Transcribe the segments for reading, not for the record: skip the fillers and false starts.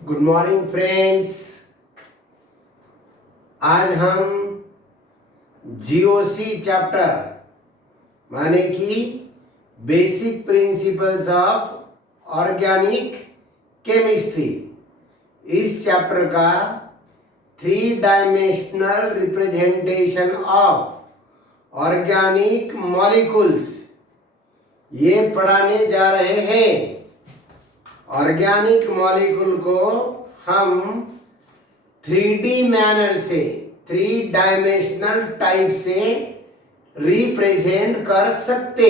Good morning friends. आज हम GOC chapter माने कि basic principles of organic chemistry, इस चैप्टर का 3 dimensional representation of organic molecules ये पढ़ाने जा रहे हैं। ऑर्गेनिक मॉलिक्यूल को हम 3D मैनर से 3 डायमेंशनल टाइप से रिप्रेजेंट कर सकते।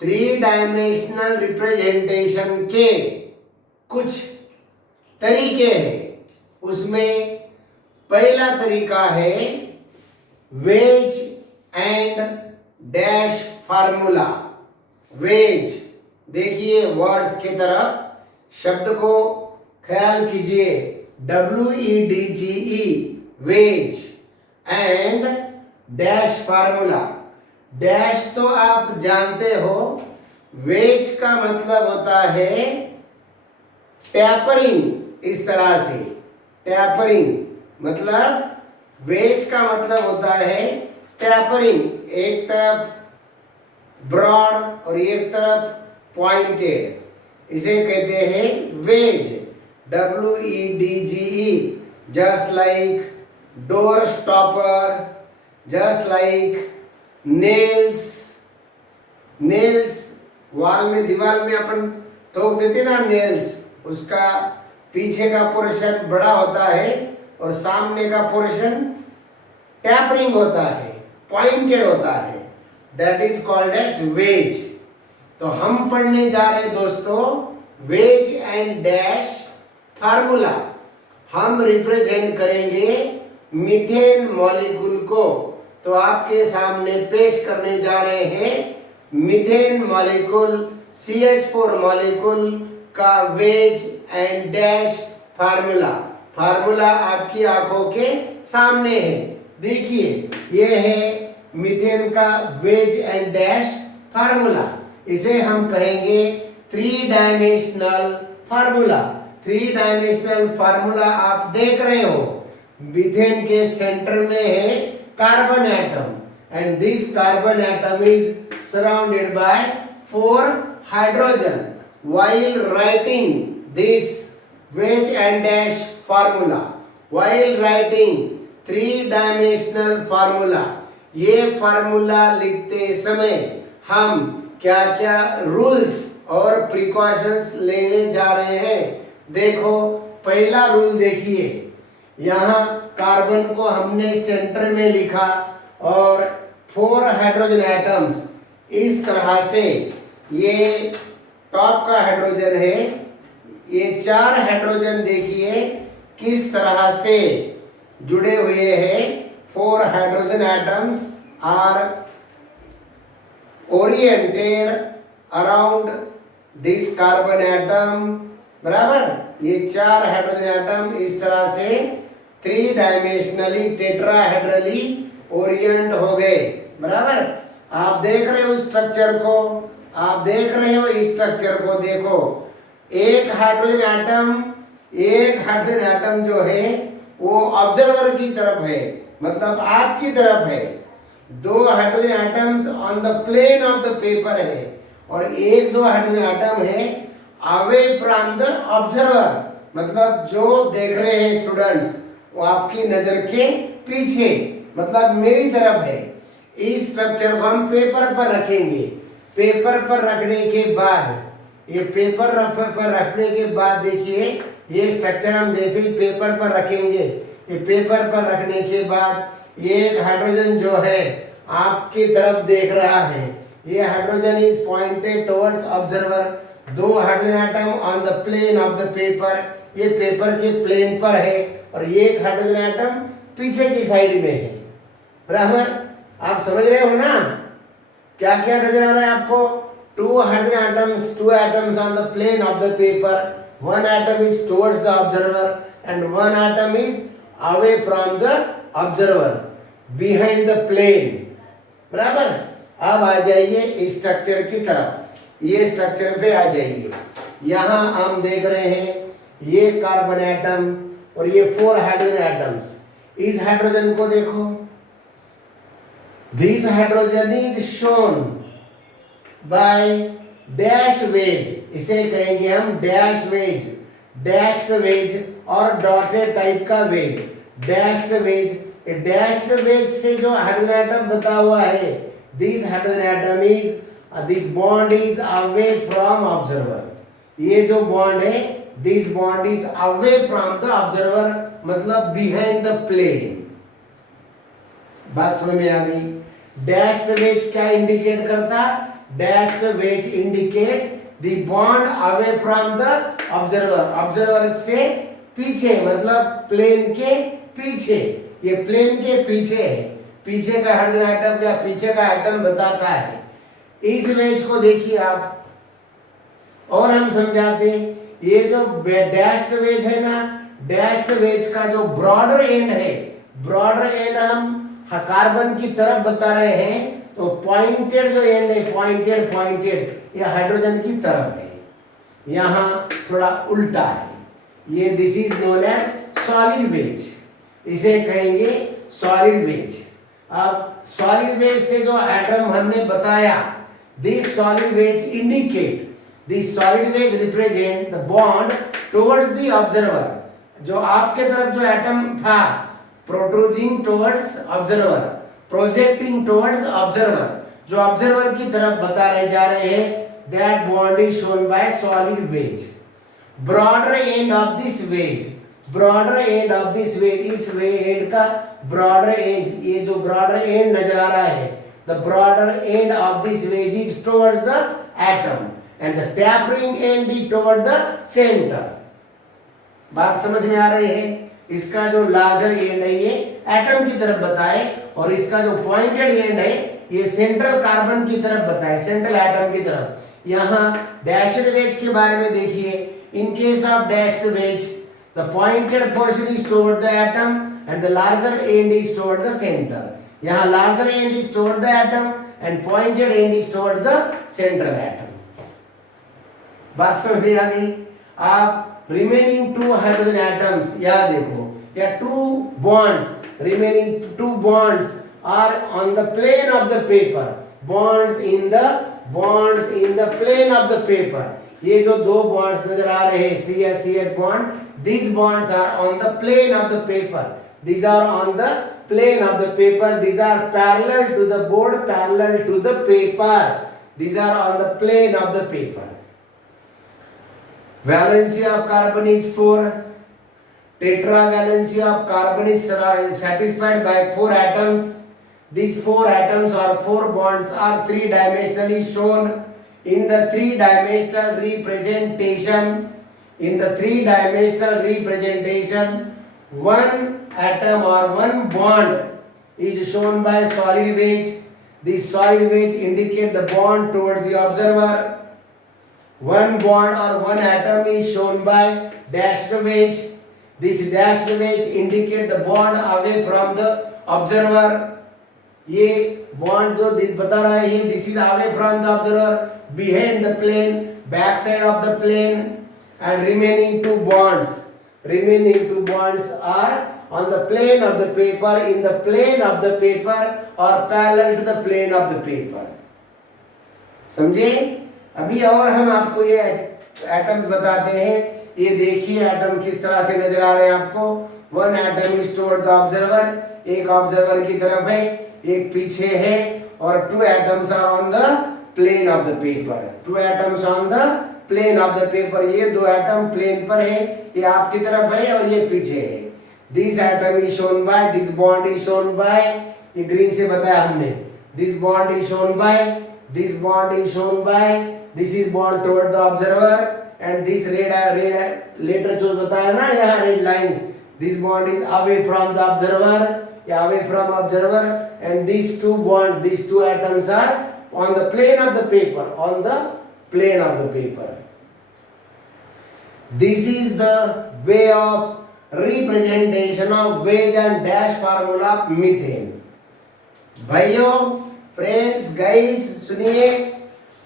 3 डायमेंशनल रिप्रेजेंटेशन के कुछ तरीके हैं। उसमें पहला तरीका है wedge and dash formula. Wedge देखिए, वर्ड्स की तरफ शब्द को ख्याल कीजिए, WEDGE wedge and dash formula. Dash तो आप जानते हो, वेज का मतलब होता है टैपरिंग। इस तरह से टैपरिंग मतलब वेज का मतलब होता है टैपरिंग, एक तरफ ब्रॉड और एक तरफ पॉइंटेड, इसे कहते हैं wedge. WEDGE, just like door stopper, just like nails. Nails wall में, दीवार में अपन ठोक देते ना नेल्स, उसका पीछे का पोर्शन बड़ा होता है और सामने का पोर्शन टैपरिंग होता है, पॉइंटेड होता है। That is called as wedge. तो हम पढ़ने जा रहे दोस्तों वेज एंड डैश फार्मूला। हम रिप्रेजेंट करेंगे मीथेन मॉलिक्यूल को। तो आपके सामने पेश करने जा रहे हैं मीथेन मॉलिक्यूल, CH4 मॉलिक्यूल का wedge and dash formula. Formula आपकी आंखों के सामने है। देखिए, यह है मीथेन का वेज एंड डैश फार्मूला। इसे हम कहेंगे 3 डायमेंशनल फार्मूला। 3 डायमेंशनल फार्मूला आप देख रहे हो। मीथेन के सेंटर में है carbon atom and this carbon atom is surrounded by 4 hydrogen. While writing this wedge and dash formula, while writing 3 dimensional formula, ये फार्मूला लिखते समय हम क्या क्या रूल्स और प्रिकॉशंस लेने जा रहे हैं। देखो, पहला रूल देखिए, यहाँ कार्बन को हमने सेंटर में लिखा और 4 हाइड्रोजन एटम्स इस तरह से, ये टॉप का हाइड्रोजन है, ये 4 हाइड्रोजन देखिए किस तरह से जुड़े हुए हैं। 4 hydrogen atoms are oriented around this carbon atom. बराबर, ये 4 हाइड्रोजन एटम इस तरह से 3 डायमेंशनली टेट्राहेड्रली ओरिएंट हो गए। बराबर, आप देख रहे हो स्ट्रक्चर को, आप देख रहे हो इस स्ट्रक्चर को। देखो, एक हाइड्रोजन एटम जो है वो ऑब्जर्वर की तरफ है, मतलब आपकी तरफ है। 2 hydrogen atoms on the plane of the paper है और एक जो हाइड्रोजन एटम है अवे फ्रॉम द ऑब्जर्वर, मतलब जो देख रहे हैं स्टूडेंट्स वो आपकी नजर के पीछे, मतलब मेरी तरफ है। इस स्ट्रक्चर को हम पेपर पर रखेंगे। पेपर पर रखने के बाद, ये पेपर पर रखने के बाद देखिए, ये स्ट्रक्चर हम जैसे ही पेपर पर रखेंगे, ये पेपर पर रखने के बाद एक हाइड्रोजन जो है आपकी तरफ देख रहा है, ये hydrogen is pointed towards observer. 2 hydrogen atom on the plane of the paper, ये पेपर के प्लेन पर है और एक हाइड्रोजन एटम पीछे की साइड में है। बराबर, आप समझ रहे हो ना क्या क्या नजर आ रहा है आपको। 2 atoms on the plane of the paper, 1 atom is towards the observer and 1 atom is away from the observer, behind the plane। बराबर, अब आ जाइए इस स्ट्रक्चर की तरफ, ये स्ट्रक्चर पे आ जाइए। यहाँ हम देख रहे हैं ये कार्बन एटम और ये 4 हाइड्रोजन एटम्स। इस हाइड्रोजन को देखो, this hydrogen is shown by dash wedge, इसे कहेंगे हम डैश वेज, डैश्ड वेज और डॉटेड टाइप का wedge, dashed wedge. Dashed wedge से जो हाइड्रोजन एटम बता हुआ है, this hydrogen atom is, this bond is away from observer. ये जो बॉन्ड है, this bond is away from the observer, मतलब बिहाइंड द प्लेन। बात समझ में आ गई? डैश्ड वेज क्या इंडिकेट करता? Dashed veg indicate the bond away from the observer, observer से पीछे, मतलब प्लेन के पीछे। ये प्लेन के पीछे है, पीछे का हाइड्रोजन एटम या पीछे का एटम बताता है। इस वेज को देखिए आप, और हम समझाते, ये जो डैश्ड वेज है ना, डैश्ड वेज का जो ब्रॉडर एंड है, ब्रॉडर एंड हम कार्बन की तरफ बता रहे हैं, तो पॉइंटेड जो एंड है, पॉइंटेड पॉइंटेड, ये हाइड्रोजन की तरफ है, यहां थोड़ा उल्टा है। ये this is known as solid wedge, इसे कहेंगे सॉलिड वेज। अब सॉलिड वेज से जो एटम हमने बताया, this solid wedge indicate, this solid wedge represent the bond towards the observer. जो आपके तरफ जो एटम था, protruding towards observer, projecting towards observer, जो ऑब्जर्वर की तरफ बता रहे जा रहे हैं, that bond is shown by solid wedge. Broader end of this wedge, broader end of this wedge, इस एंड का ब्रॉडर एंड, ये जो ब्रॉडर एंड नजर आ रहा है, the broader end of this wedge is towards the atom and the tapering end is toward the centre. बात समझ में आ रही है? इसका जो लार्जर एंड है ये एटम की तरफ बताए, और इसका जो पॉइंटेड एंड है ये सेंट्रल कार्बन की तरफ बताए, सेंट्रल एटम की तरफ। यहाँ डैश्ड वेज के बारे में देखिए, in case of dashed wedge the pointed portion is toward the atom and the larger end is toward the center. यहाँ larger end is toward the atom and pointed end is toward the central atom. बात समझ में आ गई? आप remaining 2 hydrogen atoms याद देखो, या 2 bonds, remaining 2 bonds are on the plane of the paper, bonds in the plane of the paper. ये जो 2 bonds नजर आ रहे हैं, CH bond, these bonds are on the plane of the paper, these are on the plane of the paper, these are parallel to the board, parallel to the paper, these are on the plane of the paper. Valency of carbon is 4, tetravalency of carbon is satisfied by 4 atoms. These 4 atoms or 4 bonds are 3-dimensionally shown in the 3-dimensional representation. In the 3-dimensional representation, one atom or one bond is shown by solid wedge. This solid wedge indicate the bond toward the observer. One bond or one atom is shown by dashed wedge. This dashed wedge indicate the bond away from the observer. ये bond जो बता रहा है, this is away from the observer, behind the plane, back side of the plane. And remaining 2 bonds are on the plane of the paper, in the plane of the paper or parallel to the plane of the paper. समझे? अभी और हम आपको ये atoms बताते हैं। ये देखिए एटम किस तरह से नजर आ रहे हैं आपको। 1 atom is toward the observer, एक ऑब्जर्वर की तरफ है, एक पीछे है, और 2 atoms are on the plane of the paper, 2 atoms on the plane of the paper. ये 2 एटम प्लेन पर है, ये आपकी तरफ है और ये पीछे है। This atom is shown by, this bond is shown by, ये ग्रीन से बताया हमने, this bond is shown by, this bond is shown by, this is bond toward the observer, and this red letter जो बताया ना यहाँ red lines, this bond is away from the observer, या away from observer, and this 2 bonds, these 2 atoms are on the plane of the paper, on the plane of the paper. This is the way of representation of wedge and dash formula of methane. भाइयों, friends, guys, सुनिए,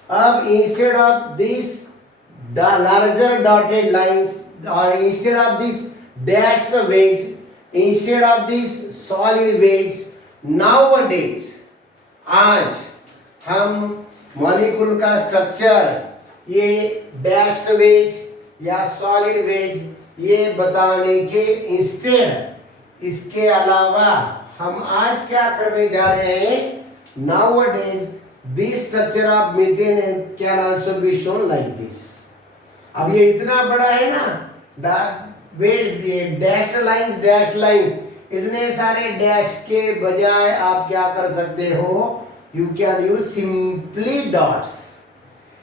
अब instead of this larger dotted lines, instead of this dashed wedge, instead of this solid wedge, nowadays, आज हम molecule का structure ये dashed veg या solid veg ये बताने के इंस्टेड, इसके अलावा हम आज क्या करने जा रहे हैं, nowadays this structure of methane can also be shown like this. अब ये इतना बड़ा है ना, डैश लाइंस, इतने सारे डैश के बजाय आप क्या कर सकते हो, you can use simply dots,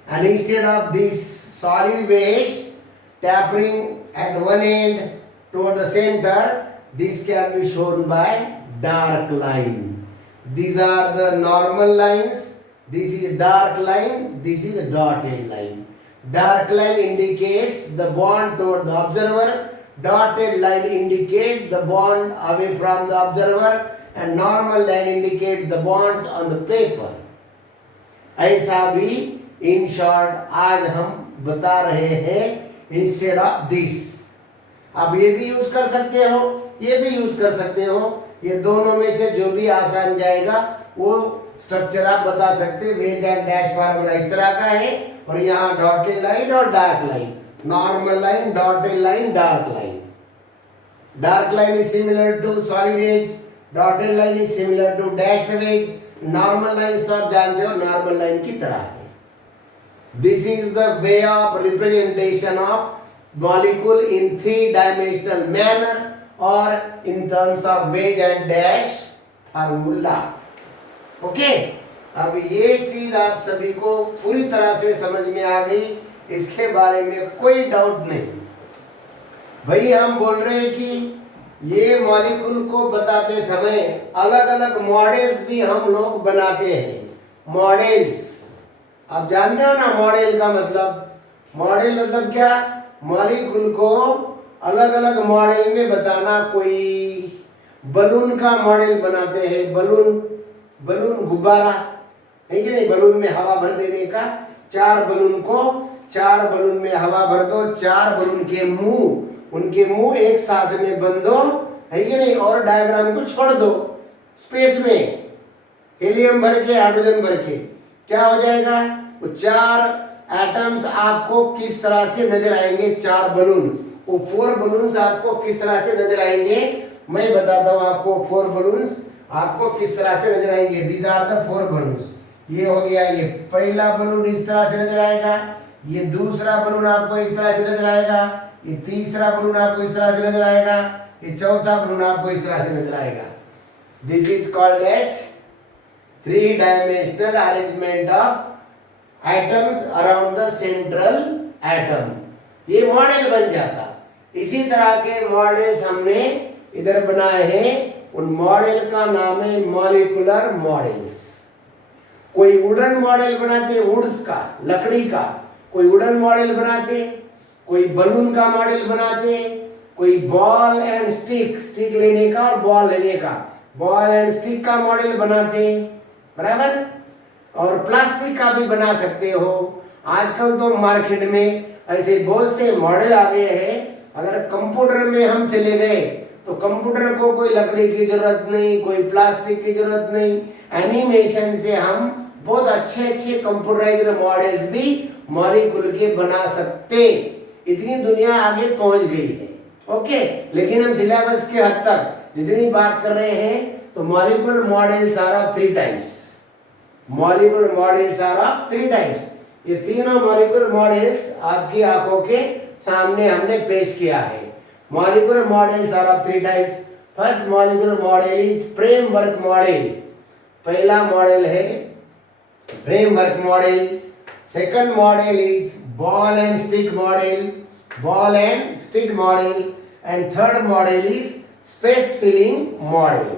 and instead of this solid wedge tapering at one end toward the center, this can be shown by dark line. These are the normal lines. This is a dark line, this is a dotted line. Dark line indicates the bond toward the observer, dotted line indicates the bond away from the observer, and normal line indicates the bonds on the paper. ऐसा भी in short आज हम बता रहे हैं instead of this. आप ये भी यूज कर सकते हो, ये भी यूज कर सकते हो, ये दोनों में से जो भी आसान जाएगा वो स्ट्रक्चर आप बता सकते। वेज एंड डैश फार्मूला इस तरह का है, और यहाँ डॉटेड लाइन और dark line, normal line, dotted line, dark line. Dark line is similar to solid edge, dotted line is similar to dashed wedge, normal line तो आप जानते हो नॉर्मल लाइन की तरह है। This is the way of representation of molecule in 3-dimensional manner और in terms of wedge and dash formula. Okay, अब ये चीज आप सभी को पूरी तरह से समझ में आ गई, इसके बारे में कोई डाउट नहीं। भाई हम बोल रहे हैं कि ये मॉलिक्यूल को बताते समय अलग अलग मॉडल्स भी हम लोग बनाते हैं। मॉडल्स आप जानते हो ना, मॉडल का मतलब, मॉडल मतलब क्या, मॉलिक्यूल को अलग अलग मॉडल में बताना। कोई बलून का मॉडल बनाते हैं, बलून गुब्बारा है कि नहीं, बलून में हवा भर देने का, 4 बलून में हवा भर दो, 4 बलून के मुंह, उनके मुंह एक साथ में बंद दो, है कि नहीं, और डायग्राम को छोड़ दो स्पेस में, हीलियम भर के, हाइड्रोजन भर के, क्या हो जाएगा, वो 4 एटम्स आपको किस तरह से नजर आएंगे, 4 बलून, वो 4 बलून्स आपको किस तरह से नजर आएंगे, मैं बताता हूँ आपको 4 बलून्स आपको किस तरह से नजर आएंगे। These are the 4 balloons. ये हो गया, ये पहला बलून इस तरह से नजर आएगा, ये दूसरा बलून आपको इस तरह से नजर आएगा, ये तीसरा बलून आपको इस तरह से नजर आएगा, ये चौथा बलून आपको इस तरह से नजर आएगा। This is called as 3-dimensional arrangement of atoms around the central atom. ये मॉडल बन जाता। इसी तरह के मॉडल्स हमने इधर बनाए हैं, उन मॉडल का नाम है मॉलिक्यूलर मॉडल्स। कोई वुडन मॉडल बनाते, वुड्स का, लकड़ी का, कोई वुडन मॉडल बनाते, कोई बलून का मॉडल बनाते, कोई बॉल एंड स्टिक लेने का और बॉल लेने का, बॉल एंड स्टिक का मॉडल बनाते, बराबर, और प्लास्टिक का भी बना सकते हो। आजकल तो मार्केट में ऐसे बहुत से मॉडल आ गए हैं। अगर कंप्यूटर में हम चले गए तो कंप्यूटर को कोई लकड़ी की जरूरत नहीं, कोई प्लास्टिक की जरूरत नहीं, एनिमेशन से हम बहुत अच्छे कंप्यूटराइज्ड मॉडल्स भी मॉलिक्यूल के बना सकते। इतनी दुनिया आगे पहुंच गई है। ओके, लेकिन हम सिलेबस के हद तक जितनी बात कर रहे हैं तो molecular models are of 3 types. Molecular models are of 3 types. ये तीनों मॉलिक्यूलर मॉडल्स आपकी आंखों के सामने हमने पेश किया है। Molecular models are of 3 types. First molecular model is framework model. पहला मॉडल है framework model. Second model is ball and stick model. And third model is space filling model.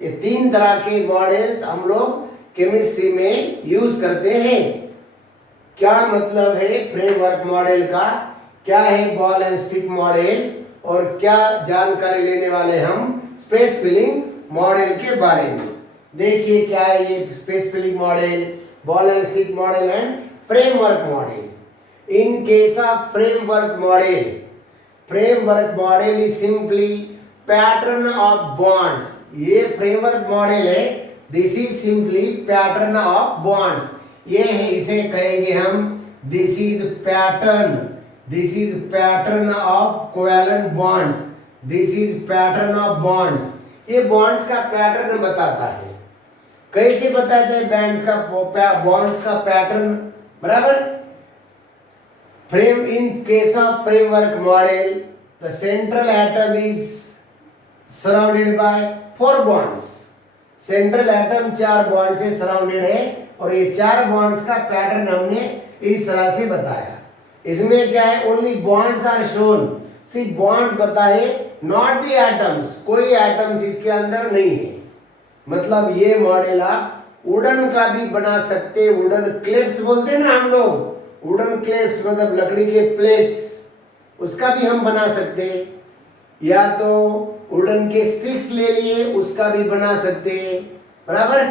ये 3 तरह के मॉडल्स हम लोग केमिस्ट्री में यूज करते हैं। क्या मतलब है फ्रेमवर्क मॉडल का, क्या है बॉल एंड स्टिक मॉडल, और क्या जानकारी लेने वाले हम स्पेस फिलिंग मॉडल के बारे में। देखिए क्या है ये space filling model, ball and stick model and framework model. In case of framework model is simply pattern of bonds. ये framework model है, this is simply pattern of bonds. ये है, इसे कहेंगे हम this is pattern of covalent bonds. This is pattern of bonds. ये bonds का pattern बताता है. कैसे बताता है bonds का pattern? बराबर. In case of framework model, the central atom is surrounded by 4 bonds. Central atom 4 bonds से surrounded है और ये 4 bonds का pattern हमने इस तरह से बताया. इसमें क्या है? Only bonds are shown. सिर्फ bonds बताए, not the atoms. कोई atoms इसके अंदर नहीं है. मतलब ये मॉडल आप वुडन का भी बना सकते. वुडन क्लिप्स बोलते हैं ना हम लोग, वुडन क्लिप्स मतलब लकड़ी के प्लेट्स, उसका भी हम बना सकते. या तो वुडन के स्टिक्स ले लिए, उसका भी बना सकते. बराबर.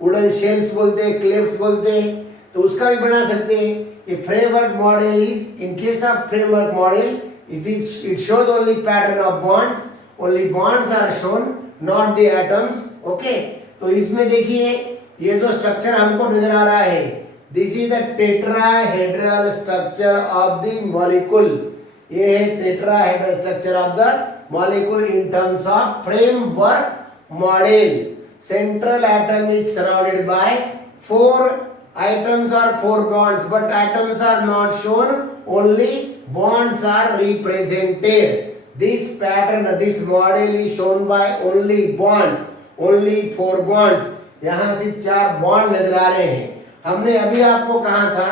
वुडन शेल्फ्स बोलते हैं, क्लिप्स बोलते हैं, तो उसका भी बना सकते हैं. ये framework model is, in case of framework model, it shows only pattern of bonds. Only bonds are shown, not the atoms. Okay. तो इसमें देखिए ये जो स्ट्रक्चर हमको नजर आ रहा है, this is the tetrahedral structure of the molecule. ये है tetrahedral structure of the molecule in terms of framework model. Central atom is surrounded by 4 atoms or 4 bonds, but atoms are not shown, only bonds are represented. This pattern, this model is shown by only bonds, only 4 bonds. यहाँ से 4 bond नजर आ रहे हैं. हमने अभी आपको कहा था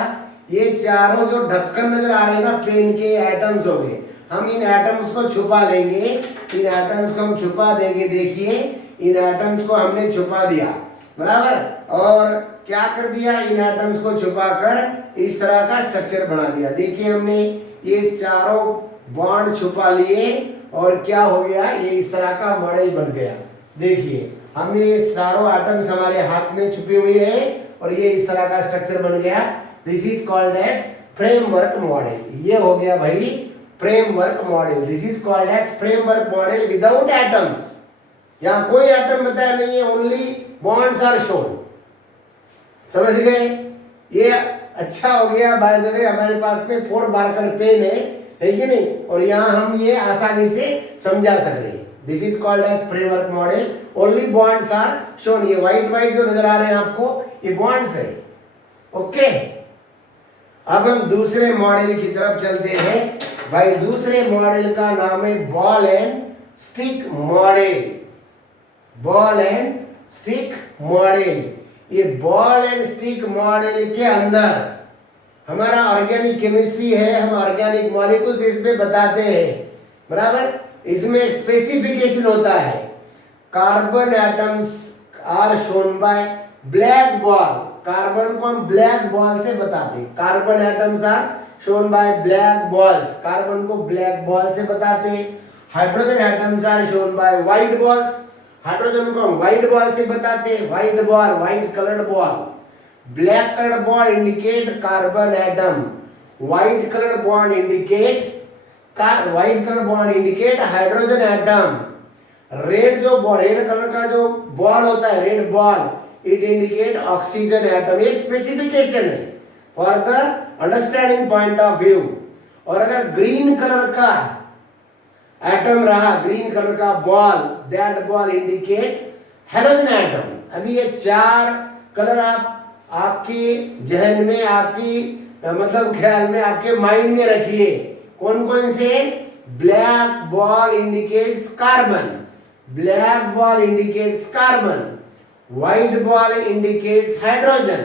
ये चारों जो ढक्कन नजर आ रहे हैं ना, पेन के एटम्स हो गए. हम इन एटम्स को छुपा लेंगे, इन एटम्स को हम छुपा देंगे. देखिए इन एटम्स को हमने छुपा दिया. बराबर. और क्या कर दिया? इन एटम्स को छुपाकर इस तरह का स्ट्रक्चर बना दिया. देखिए हमने ये चारों बॉन्ड छुपा लिए और क्या हो गया? ये इस तरह का मॉडल बन गया. देखिए हमने ये सारों एटम्स हमारे हाथ में छुपे हुए हैं और ये इस तरह का स्ट्रक्चर बन गया. This is called as framework model. ये हो गया भाई framework model. This is called as framework model without atoms. यहाँ कोई एटम बताया नहीं है, ओनली बॉन्ड्स आर शोन. समझ गए? ये अच्छा हो गया. बाय द वे हमारे पास में 4 मार्कर पेन है कि नहीं, और यहाँ हम ये आसानी से समझा सक रहे हैं. This is called as framework model. Only bonds are shown. ये व्हाइट जो नजर आ रहे हैं आपको, ये बॉन्ड्स है. ओके. अब हम दूसरे मॉडल की तरफ चलते हैं. भाई दूसरे मॉडल का नाम है ball and stick model. Ball and stick model. ये बॉल एंड स्टिक मॉडल के अंदर हमारा ऑर्गेनिक केमिस्ट्री है. हम ऑर्गेनिक मॉलिक्यूल्स इसमें बताते हैं. बराबर. इसमें एक स्पेसिफिकेशन होता है. Carbon atoms are shown by black ball. Carbon को हम ब्लैक बॉल से बताते हैं. Carbon atoms are shown by black balls. Carbon को ब्लैक बॉल से बताते हैं. Hydrogen atoms are shown by white balls. Hydrogen को हम व्हाइट बॉल से बताते हैं. White ball, white coloured ball. Black coloured ball indicate carbon atom. White coloured ball indicate hydrogen atom. Red colour का जो बॉल होता है, red ball, it indicate oxygen atom. एक स्पेसिफिकेशन है for the understanding point of view. और अगर green colour का atom रहा, ग्रीन कलर का ball, that ball indicate halogen atom. अभी ये 4 कलर आपके जहन में, आपकी मतलब ख्याल में, आपके माइंड में रखिए. कौन कौन से? Black ball indicates carbon. Black ball indicates carbon. White ball indicates hydrogen.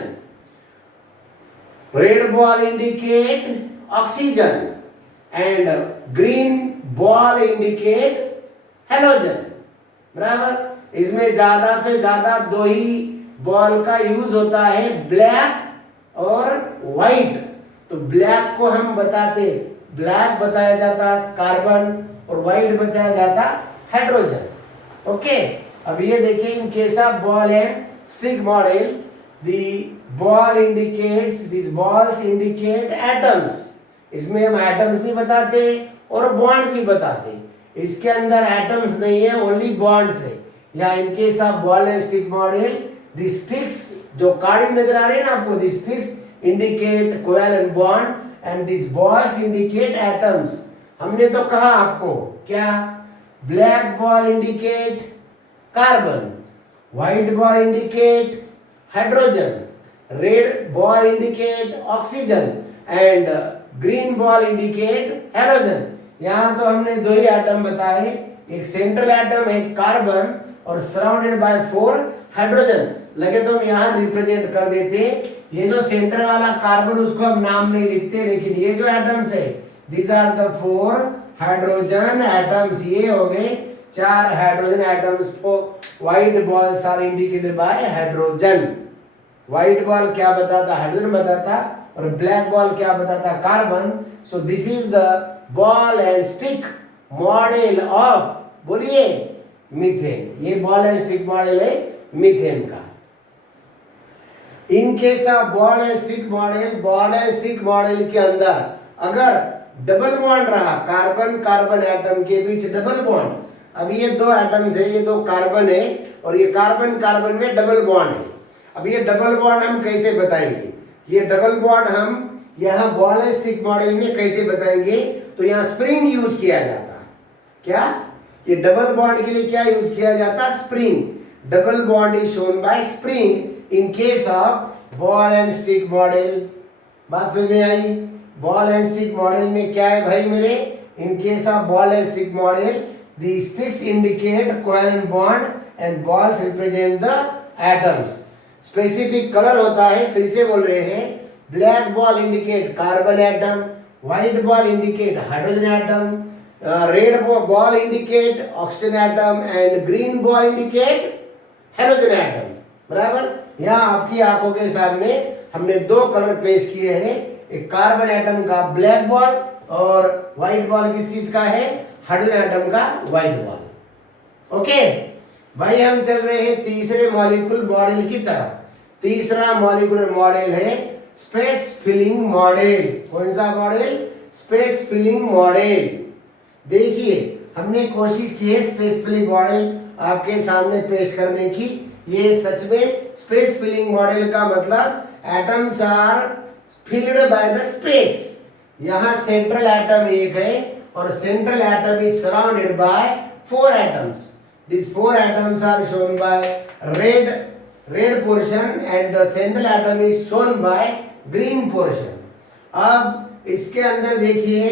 Red ball indicate oxygen and green ball indicate halogen. बराबर. इसमें ज्यादा से ज्यादा 2 ही बॉल का यूज होता है, ब्लैक और व्हाइट. तो ब्लैक को हम बताते, ब्लैक बताया जाता कार्बन और व्हाइट बताया जाता हाइड्रोजन. ओके. अब ये देखिए in case of ball and stick model, the ball indicates, these balls indicate atoms. इसमें हम एटम्स भी बताते और बॉन्ड्स भी बताते। इसके अंदर एटम्स नहीं है, ओनली बॉन्ड्स है। या इन case of ball and stick model, the sticks जो कार्ड नजर आ रहे हैं ना आपको, the sticks indicate covalent bond and this balls indicate atoms. हमने तो कहा आपको क्या, black ball indicate carbon, white ball indicate hydrogen, red ball indicate oxygen and green ball indicate halogen. यहाँ तो हमने दो ही एटम बताए, एक सेंट्रल एटम है कार्बन और सराउंडेड बाय 4 हाइड्रोजन। लगे तो हम यहाँ रिप्रेजेंट कर देते, ये जो सेंटर वाला कार्बन उसको हम नाम नहीं लिखते, लेकिन ये जो एटम्स है these are the 4 hydrogen atoms. ये हो गए 4 hydrogen atoms. White balls are indicated by hydrogen. White ball क्या बताता, हाइड्रोजन बताता, और ब्लैक बॉल क्या बताता, carbon. So this is the ball and stick model of, बोलिए, मीथेन। ये बॉल एंड स्टिक मॉडल है मीथेन का। In case of ball and stick model, ball and stick model के अंदर अगर डबल बॉन्ड रहा, कार्बन कार्बन एटम के बीच double bond, अब ये दो एटम्स है, ये दो कार्बन है और ये कार्बन कार्बन में डबल बॉन्ड है। अब ये डबल बॉन्ड हम कैसे बताएंगे, ये डबल बॉन्ड हम यहाँ बॉल एंड स्टिक मॉडल में कैसे बताएंगे, तो यहाँ स्प्रिंग यूज किया जाता। क्या, ये डबल बॉन्ड के लिए क्या यूज किया जाता, spring. Double bond is shown bye spring in case of ball and stick model. बात समझ में आई? बॉल एंड स्टिक मॉडल में क्या है भाई मेरे, इन case of ball and stick model the sticks indicate covalent bond and balls represent the atoms. Specific colour होता है, फिर से बोल रहे हैं, black ball indicate carbon atom, white ball indicate hydrogen atom, red ball indicate oxygen atom and green ball indicate halogen atom. बराबर, यहाँ आपकी आंखों के सामने हमने दो कलर पेश किए हैं, एक कार्बन एटम का ब्लैक बॉल और व्हाइट बॉल किस चीज का है, हाइड्रोजन एटम का व्हाइट बॉल। ओके भाई, हम चल रहे हैं तीसरे मॉलिक्यूल मॉडल की तरफ। तीसरा मॉलिक्यूलर मॉडल है स्पेस फिलिंग मॉडल। कौन सा मॉडल, स्पेस फिलिंग मॉडल। देखिए, हमने कोशिश की है स्पेस फिलिंग मॉडल आपके सामने पेश करने की। ये सच में स्पेस फिलिंग मॉडल का मतलब atoms are filled by the space. यहाँ सेंट्रल एटम एक है और central atom is surrounded by 4 atoms. These 4 atoms are shown by red portion and the central atom is shown by green portion. अब इसके अंदर देखिए,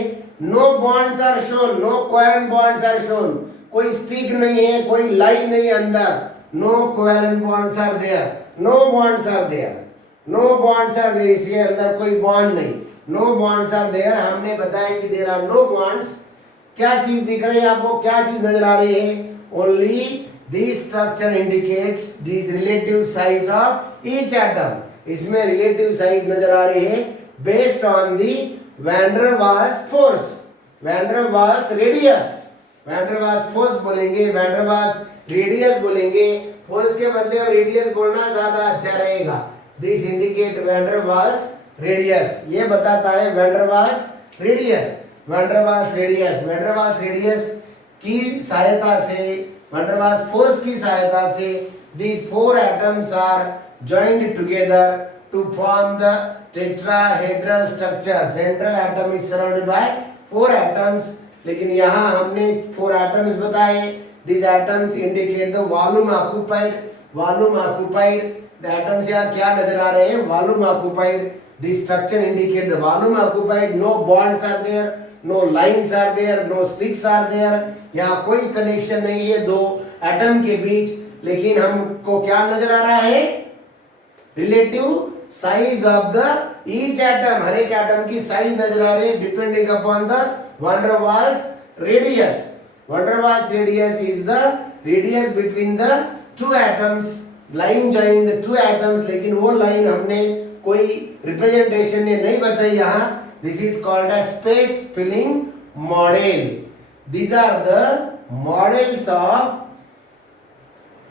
no bonds are shown, no covalent bonds are shown. कोई stick नहीं है, कोई लाई नहीं अंदर। No covalent bonds are there, no bonds are there, no bonds are there। इसके अंदर कोई बॉन्ड नहीं, no bonds are there। हमने बताया कि there are no bonds। क्या चीज दिख रही है आपको, क्या चीज नजर आ रही है, only this structure indicates the relative size of each atom। इसमें relative size नजर आ रही है based on the van der Waals force, van der Waals radius। van der Waals force बोलेंगे, van der Waals radius बोलेंगे, force के बदले हम radius बोलना ज्यादा अच्छा रहेगा। This indicate van der Waals radius। ये बताता है van der Waals radius, van der Waals radius, van der Waals radius की सहायता से, van der Waals फोर्स की सहायता से these 4 atoms are joined together to form the tetrahedral structure। central atom is surrounded by 4 atoms। लेकिन यहाँ हमने 4 atoms बताए। these atoms indicate the volume occupied, volume occupied। the atoms यहाँ क्या नजर आ रहे हैं, volume occupied। this structure indicate the volume occupied, no bonds are there, no lines are there, no sticks are there। यहाँ कोई connection नहीं है दो एटम के बीच, लेकिन हमको क्या नजर आ रहा है, relative size of the each atom. हर एक एटम की साइज नजर आ रही है depending upon the van der Waals radius। van der Waals radius is the radius between the 2 atoms। Line join the 2 atoms, लेकिन वो लाइन हमने कोई रिप्रेजेंटेशन ने नहीं बताई यहाँ। This is called as space filling model। These are the models of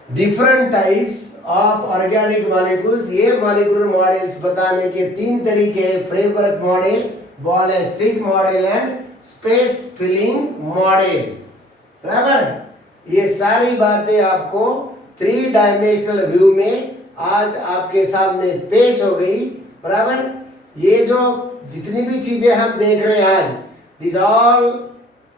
different types of organic molecules. ये molecular models बताने के 3 तरीके हैं, framework model, ball and stick model and space filling model. बराबर, ये सारी बातें आपको 3 डायमेंशनल व्यू में आज आपके सामने पेश हो गई। बराबर, ये जो जितनी भी चीजें हम देख रहे हैं आज, this all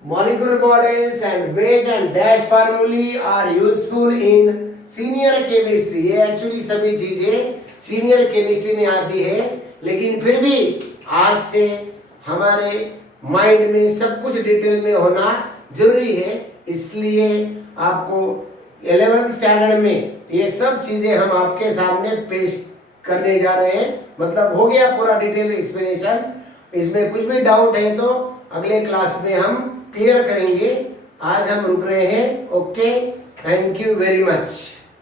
molecular models and Weiss and dash formulae are useful in senior chemistry। ये एक्चुअली सभी चीजें सीनियर केमिस्ट्री में आती है, लेकिन फिर भी आज से हमारे माइंड में सब कुछ डिटेल में होना जरूरी है। इसलिए आपको 11th स्टैंडर्ड में ये सब चीजें हम आपके सामने पेश करने जा रहे हैं। मतलब हो गया पूरा डिटेल एक्सप्लेनेशन। इसमें कुछ भी डाउट है तो अगले क्लास में हम क्लियर करेंगे। आज हम रुक रहे हैं। Okay, thank you very much.